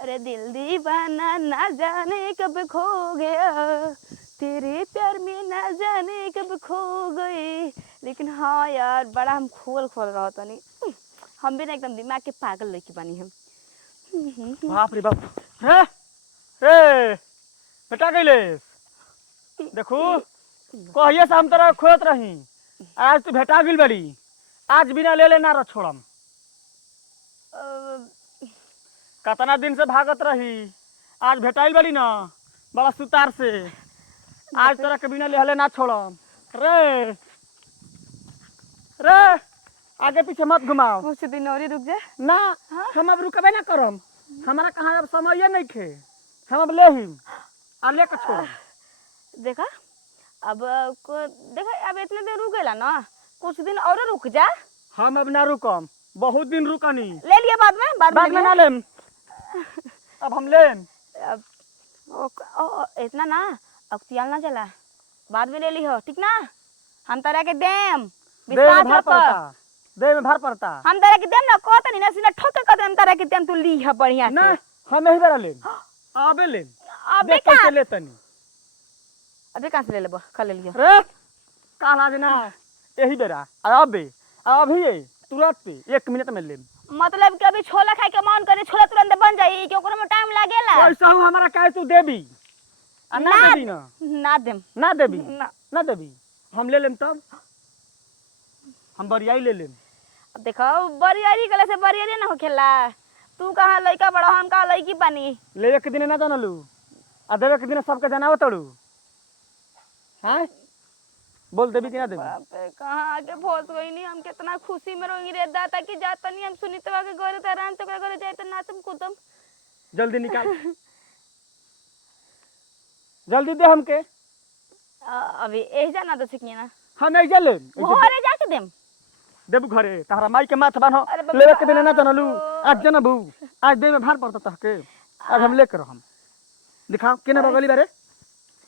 अरे दिल दीवाना ना जाने कब खो गया, तेरे प्यार में ना जाने कब खो गए। लेकिन हाँ यार बड़ा हम खोल खोल रहा था नहीं, हम भी ना एकदम दिमाग के पागल लड़की बनी हम। बाप रे बाप। रे रे बेटा गइले देखू कहिए से हम तोरा खोजत रही, आज तू भेटा गिल बड़ी, आज बिना ले ना रह छोड़म। कतना दिन से भागत रही, आज भेटाइल बड़ी ना बड़ा सुतार से, आज तोरा के बिना लेहले ना छोड़म। रे रे आगे पीछे मत घुमाओ। कुछ दिन और ही रुक जा ना हाँ? हम अब रुकबे ना करम, हमारा कहाँ अब समय नहीं खे, हम अब ले ही आ लेके छोड़म। देखा अब को देखा अब इतने देर रुक गया ना, कुछ दिन और रुक जा। हम अब ना रुकम, बहुत दिन रुकनी। ले लिया बाद में ना लेम, अब हम लेम। अब इतना ना अख्तियाल ना चला, बाद में ले ली हो ठीक ना। हम तरह के देम विश्वास भर पड़ता, दे में भर पड़ता। हम तरह के देम ना कहत नहीं ना सीना ठोक के कहत हम तरह के देम, तू ली है बढ़िया से ना हम यही बेरा लेम, आबे लेम। अबे देख का कैसे ले तनी, अबे कहां से ले लेबो, कल ले लियो। रे काल आज ना यही बेरा अबे अभी ये तुरंत पे 1 मिनट में लेम। मतलब कि अभी छोला खाए के मन करे, छोला तुरंत बन जाई कि ओकरा में टाइम लागेला। पैसा हो हमारा काहे तू देबी आ ना देबी ना, ना देम ना देबी ना। ना देबी, हम ले लेम तब हम बरियाई ले लेम। अब देखो बरियारी गले से बरियारी ना होखेला, तू कहां लइका बड़ा हम कहां लइकी बनी। ले एक दिन ना जानलू आ देवे के दिन सबके जनाव तड़ू। हां बोल देबी कि ना देबी। बाप रे कहां आके फंस गई नहीं, हम कितना खुशी में रोई रे दाता की जाता नहीं हम सुनीतवा के घरे त आराम से घरे जाए त नाचम कूदम। जल्दी निकाल जल्दी दे हमके। अभी ए जाना तो सिखनी ना, हम नहीं चले घरे जाके देम। देबू घरे तारा माई के माथ बान्हो। अरे बाबा, लेवे के दिन ना जानलू, आज जनबू आज दे में भार पड़ता तहके, आज हम लेकर हम दिखाओ केने बगली बारे,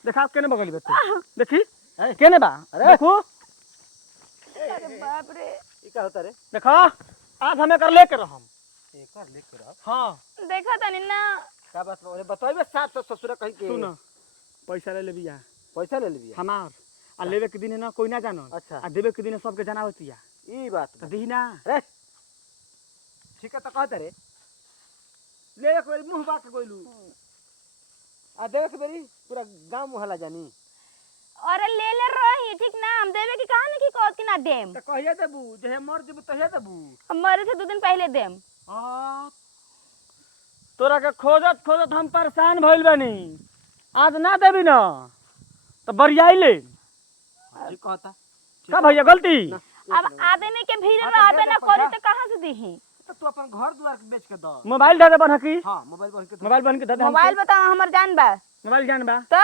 दिखाओ केने बगली बारे देखी केने बा। देखो अरे बाप रे ई का होता रे? देखो आज हमें कर लेकर हम एकर लेके रह। हां देखा तनी ना। का बात बा बताइबे, सास ससुर कहि के सुन पैसा ले लेबिया पैसा ले लेबिया हमार, आ लेवे के दिन ना कोई ना जानो, अच्छा। आ देवे के दिन सबके जनावतिया ई बात त दी ना। रे ठीक है त कहत रे ले एक बेरी मुंह बाक गइलू आ देख बेरी पूरा गांव मोहल्ला जानी। अरे ले ले रही ठीक ना, हम देवे की कहां नहीं की कहत कि ना देम। त कहिए देबू जे मर जेबू तहिए देबू। हम मरे से 2 दिन पहले देम। तोरा के खोजत खोजत हम परेशान भइल बानी, आज ना देबी ना तो बरियाई ले। ठीक कहता का भैया गलती अब आदमी के भीड़ रहबे ना करी तो कहां से दीही। तो तू अपन घर दुआर के बेच के द। मोबाइल दे दे बन की, हां मोबाइल बन के मोबाइल बन के दे दे। मोबाइल बता हमर जान बा मोबाइल जान बा तो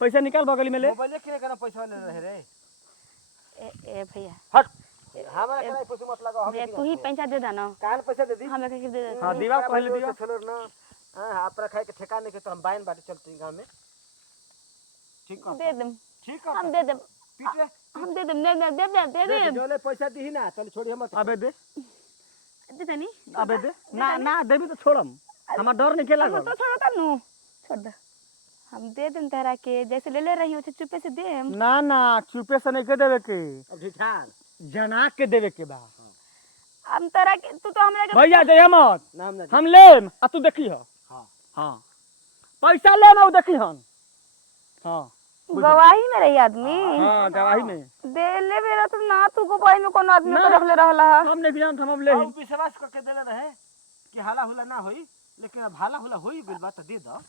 पैसा निकाल बगली में ले। मोबाइल के ना पैसा ले रहे रे। ए भैया हट हमरा के नहीं पैसा मत लगाओ। भैया तू ही पैसा दे देना, कान पैसा दे दी। हमें के दे दे। हां दीवा पहले दीवा चलो ना। हां आपरा खाए के ठेकाने के तो हम बाइन बाटे चलते गांव में। ठीक दे देम, ठीक हम दे देम, पीट रे हम दे देम, दे दे जो ले पैसा दी ना चल छोड़ी हम मत। अबे दे दे देनी। अबे दे ना ना देबी तो छोड़म, हमार डर नहीं खेला। तो छोड़ तनु छोड़ दे, हम दे देम तेरा के जैसे ले ले रही हो चुपे से देम। ना ना चुपे से नहीं के देवे के, अब ढिठार जना के देवे के बा। हम तेरा के तू तो हमरा के भैया जय मत नाम ना हम लेम आ तू देखी हो। हां हां पैसा ले ना देखी हन। हां गवाही में रही आदमी। हां गवाही में दे ले मेरा तो ना तू को पाई में कोनो आदमी को रख ले रहला है। हम नहीं बियान हम ले हम विश्वास करके देले रहे कि हाला हुला ना होई, लेकिन अब हाला हुला होई गइल बा त दे द।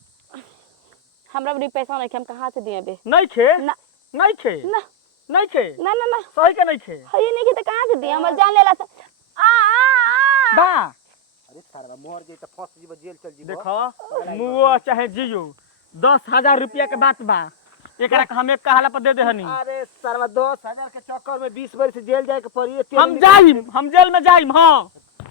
हमरा बड़ी पैसा नहीं, हम कहां से दिए बे। नहीं खे ना नहीं खे ना नहीं खे ना ना ना सही के नहीं खे ये नहीं की तो कहां से दिए, हमर जान लेला से आ बा। अरे सारा मोर जे त फंस जीव जेल चल जीव। देखो मुओ चाहे जियो 10,000 रुपया के बात बा, एकरा के हम एक कहाला पर दे दे हनी। अरे सारा 10,000 के चक्कर में 20 वर्ष जेल जाए के पड़ी। हम जाइम, हम जेल में जाइम। हां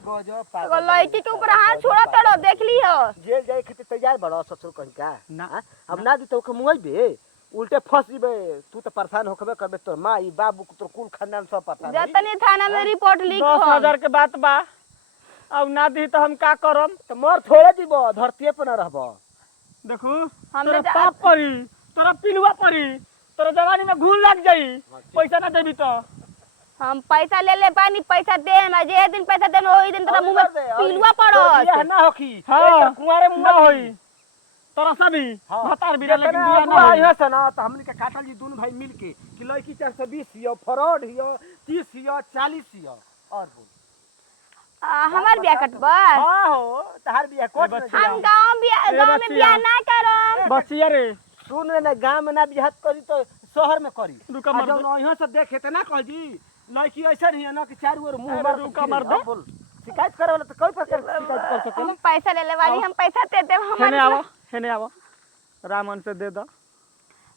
गजब वो पागल लड़की के ऊपर हाथ छोड़ा तड़ो देख लियो। जेल जाए खातिर तैयार बड़ा ससुर कहीं का ना। हाँ? अब ना दी तो ओके मुआई बे उल्टे फंस जीबे। तू तो परेशान होकबे करबे, तोर माई बाबू तोर कुल खानदान सब परेशान होई। जतनी थाना में रिपोर्ट लिखो। 10,000 के बात बा, अब ना दी तो हम का करम? तो मर थोड़े जीव धरती पे ना रहब। देखू हमरे तोरा पाप पड़ी, तोरा पिलुआ पड़ी, तोरा जवानी में घून लग जाई, पैसा ना देबी तो। हम पैसा ले ले बानी, पैसा देम, जे दिन पैसा देम ओही दिन तोरा मुंह में पिलुआ पड़त। ना होखी हाँ, कुंवारे ना मुंह होई तोरा सभी भतार बिना, लेकिन बिया ना होई। आइहो से ना त हमनी के काटल जी दोनों भाई मिल के कि लड़की 420 हियो, फ्रॉड हियो, 30 हियो, 40 हियो और बोल। हमार बिया कटबा। हां हो तहार बिया कोट में बच्चिया। हम गांव में बिया ना करम। बचिया रे सुन ने गांव में ना बियाह करी तो शहर में करी। रुका आ मर जब दे। अइहो से देखे त ना कह जी लड़की ऐसा नहीं है ना कि चारों ओर मुंह अरे मार रुका मर दे। बोल शिकायत करे वाला तो कोई पर शिकायत कर सकेला। हम पैसा ले ले बानी, हम पैसा दे देम। हेने हमार आवो, हेने आवो, रामन से दे दो।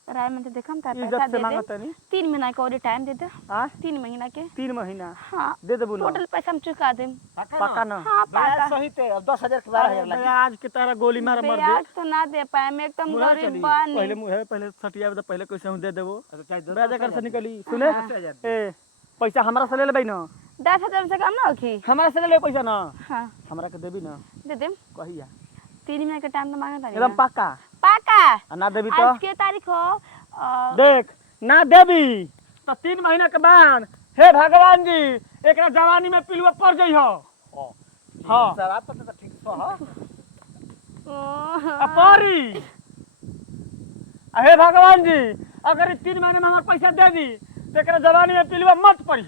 राय में देखम तार पैसा इज्जत से दे दे। मांगत नहीं। 3 महीना के और टाइम दे दे। हां 3 महीना के। 3 महीना हाँ दे दे बोलो। टोटल पैसा हम चुका देम। पक्का ना? हाँ पक्का। सही ते अब 10,000 के 12,000 लागी। आज के तारा गोली मार मर दे। ब्याज तो ना दे पाए, मैं एकदम मुहा गरीब चली। बानी। पहले मुहे पहले सटिया दे, पहले कैसे हूं दे देबो। अच्छा चाहे ब्याज कर से निकली सुने। 10,000 ए पैसा हमरा से ले लेबै ना, 10,000 से कम ना होखी। हमरा से ले ले पैसा ना, हाँ हमरा के देबी ना दे देम। कहिया? 3 महीना के टाइम तो मांगा था एकदम पक्का। पक्का। आ ना देबी तो आज के तारीख हो देख, ना देबी तो 3 महीना के बाद हे भगवान जी एकरा जवानी में पिलुआ पड़ जई हो। हां शराब तो ठीक सह। अपरी हे भगवान जी अगर 3 महीने में हमार पैसा दे दी तो एकरा जवानी में पिलुआ मत पड़ी।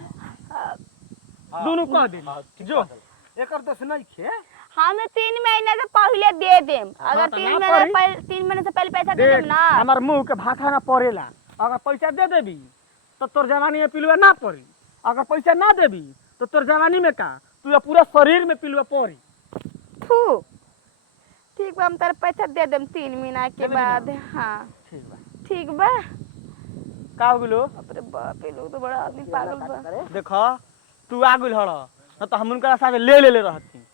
दोनों कह दे जो एकर दोष नहीं खे। हम 3 महीने से पहले दे देम। अगर हाँ, तो 3 ना महीने पड़ी। पहले 3 महीने से पहले पैसा दे देख देम ना। हमार मुंह के भाखा ना पड़ेला। अगर पैसा दे देबी तो तोर जवानी में पिलुआ ना पड़ी, अगर पैसा ना देबी तो तोर जवानी में का तू पूरा शरीर में पिलुआ पड़ी। थू ठीक बा, हम तार पैसा दे देम 3 महीना के बाद। हाँ ठीक बा। ठीक बा। का हो गेलो? अरे बाप रे, लोग तो बड़ा आदमी पागल बा। देखो तू आ गेल हड़ न तो हम उनका साथे ले रहती।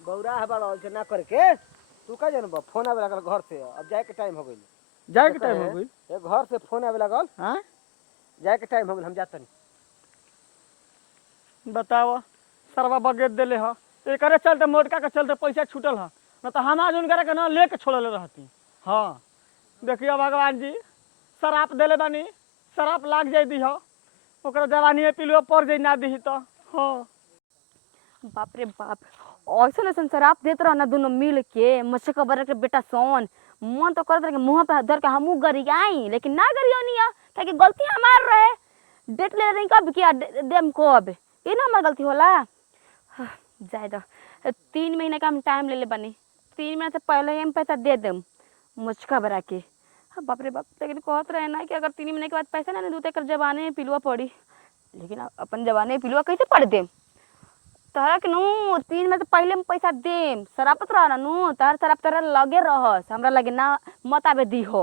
बौरा है बड़ा ऐसे ना करके तू का जानब फोन आवे लागल घर से। अब जाए के टाइम हो गइल। जाए के टाइम हो गई। एक घर से फोन आवे लागल हां जाए के टाइम हो गइल। हम जातनी। बताओ सरवा बगेट देले ह, एकरे चलते मोटका के चलते पैसा छूटल ह, न तो हम आज उनकरा के ना लेके छोड़ले रहती। हां देखियो भगवान जी शराप देले बानी, शराप लाग जाई दी हो, ओकरा जवानी में पिलुआ पड़ जाई ना दी तो। हां बाप रे बाप, ऐसा ऐसा शराब देत रह ना दोनों मिल के। मच्छर का बरक के बेटा सोन मन तो करत रहे कि मुंह पे हाथ धर के हमू गरियाई, लेकिन ना गरियोनी है कि गलती हमार रहे। डेट ले रही कब किया देम कब, ये ना हमार गलती होला। जाए दो 3 महीने का हम टाइम ले ले बनी। 3 महीने से पहले ही हम पैसा दे देम मुझका बरा के। हाँ बाप रे बाप, लेकिन कहत रहे ना कि अगर 3 महीने के बाद पैसा ना दू तो जवानी में पिलुआ पड़ी। लेकिन अपन जवानी में पिलुआ कैसे पड़ देम? तहरा के नु 3 में से पहले हम पैसा देम। शराबत रह ना नु तहर शराब तहरा लगे रहस, हमरा लगे ना मत आवे दी हो।